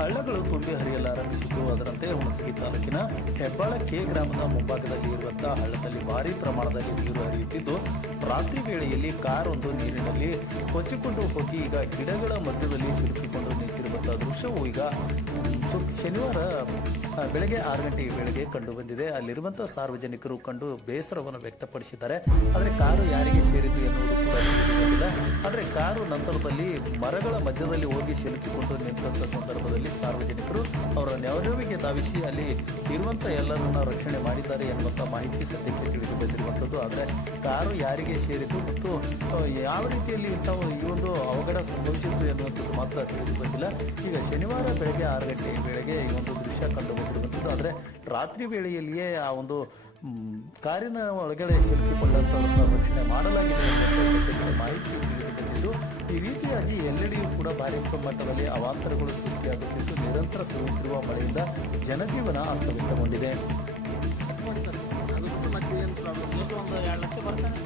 ಹಳ್ಳಗಳು ತುಂಬಿ ಹರಿಯಲಾರಂಭಿಸಿದ್ದು. ಅದರಂತೆ ಹುಣಸಗಿ ತಾಲೂಕಿನ ಹೆಬ್ಬಾಳ ಕೆ ಗ್ರಾಮದ ಮುಂಭಾಗದಲ್ಲಿ ಇರುವಂತಹ ಹಳ್ಳದಲ್ಲಿ ಭಾರೀ ಪ್ರಮಾಣದಲ್ಲಿ ನೀರು ಹರಿಯುತ್ತಿದ್ದು, ರಾತ್ರಿ ವೇಳೆಯಲ್ಲಿ ಕಾರ್ ಒಂದು ನೀರಿನಲ್ಲಿ ಕೊಚ್ಚಿಕೊಂಡು ಹೋಗಿ ಈಗ ಗಿಡಗಳ ಮಧ್ಯದಲ್ಲಿ ಸಿಲುಕಿಕೊಂಡು ನಿಂತಿರುವಂತಹ ದೃಶ್ಯವು ಈಗ ಶನಿವಾರ ಬೆಳಗ್ಗೆ 6 ಗಂಟೆಯ ವೇಳೆಗೆ ಕಂಡು ಬಂದಿದೆ. ಅಲ್ಲಿರುವಂತಹ ಸಾರ್ವಜನಿಕರು ಕಂಡು ಬೇಸರವನ್ನು ವ್ಯಕ್ತಪಡಿಸಿದ್ದಾರೆ. ಆದರೆ ಕಾರು ಯಾರಿಗೆ ಸೇರಿತು ಎನ್ನುವುದು ಕೂಡ ತಿಳಿದಿಲ್ಲ. ಆದರೆ ಕಾರು ನಂತರದಲ್ಲಿ ಮರಗಳ ಮಧ್ಯದಲ್ಲಿ ಹೋಗಿ ಸಿಲುಕಿಕೊಂಡು ನಿಂತಹ ಸಂದರ್ಭದಲ್ಲಿ ಸಾರ್ವಜನಿಕರು ಅವರ ನೆರವಿಗೆ ಧಾವಿಸಿ ಅಲ್ಲಿ ಇರುವಂತಹ ಎಲ್ಲರನ್ನ ರಕ್ಷಣೆ ಮಾಡಿದ್ದಾರೆ ಎನ್ನುವಂಥ ಮಾಹಿತಿ ಸದ್ಯಕ್ಕೆ ತಿಳಿದು ಬಂದಿರುವಂಥದ್ದು. ಆದರೆ ಕಾರು ಯಾರಿಗೆ ಸೇರಿತು ಮತ್ತು ಯಾವ ರೀತಿಯಲ್ಲಿ ಈ ಒಂದು ಅವಘಡ ಸಂಭವಿಸಿತು ಎನ್ನುವಂಥದ್ದು ಮಾತ್ರ ತಿಳಿದು ಬಂದಿಲ್ಲ. ಈಗ ಶನಿವಾರ ಬೆಳಗ್ಗೆ 6 ಗಂಟೆಯ ವೇಳೆಗೆ ಈ ಒಂದು ದೃಶ್ಯ ಕಂಡು ಬಂದಿರುವಂಥದ್ದು. ಆದರೆ ರಾತ್ರಿ ವೇಳೆಯಲ್ಲಿಯೇ ಆ ಒಂದು ಕಾರಿನ ಒಳಗಡೆ ಸಿಲುಕಿಕೊಂಡಂಥವ್ರನ್ನ ರಕ್ಷಣೆ ಮಾಡಲಾಗಿದೆ ಎನ್ನುವಂಥ ಮಾಹಿತಿ ತಿಳಿದು ಬಂದಿದ್ದು, ಈ ರೀತಿಯಾಗಿ ಎಲ್ಲೆಡೆಯೂ ಕೂಡ ಭಾರಿ ಮಟ್ಟದಲ್ಲಿ ಅವಾಂತರಗಳು ಸೃಷ್ಟಿಯಾಗುತ್ತಿದ್ದು, ನಿರಂತರ ಸುರಿಯುತ್ತಿರುವ ಮಳೆಯಿಂದ ಜನಜೀವನ ಅಸ್ತವ್ಯಸ್ತಗೊಂಡಿದೆ. ಮತ್ತೆ ಏನು ಪ್ರಾಬ್ಲಮ್? ಒಂದು 2 ಲಕ್ಷ ಬರ್ತಾನೆ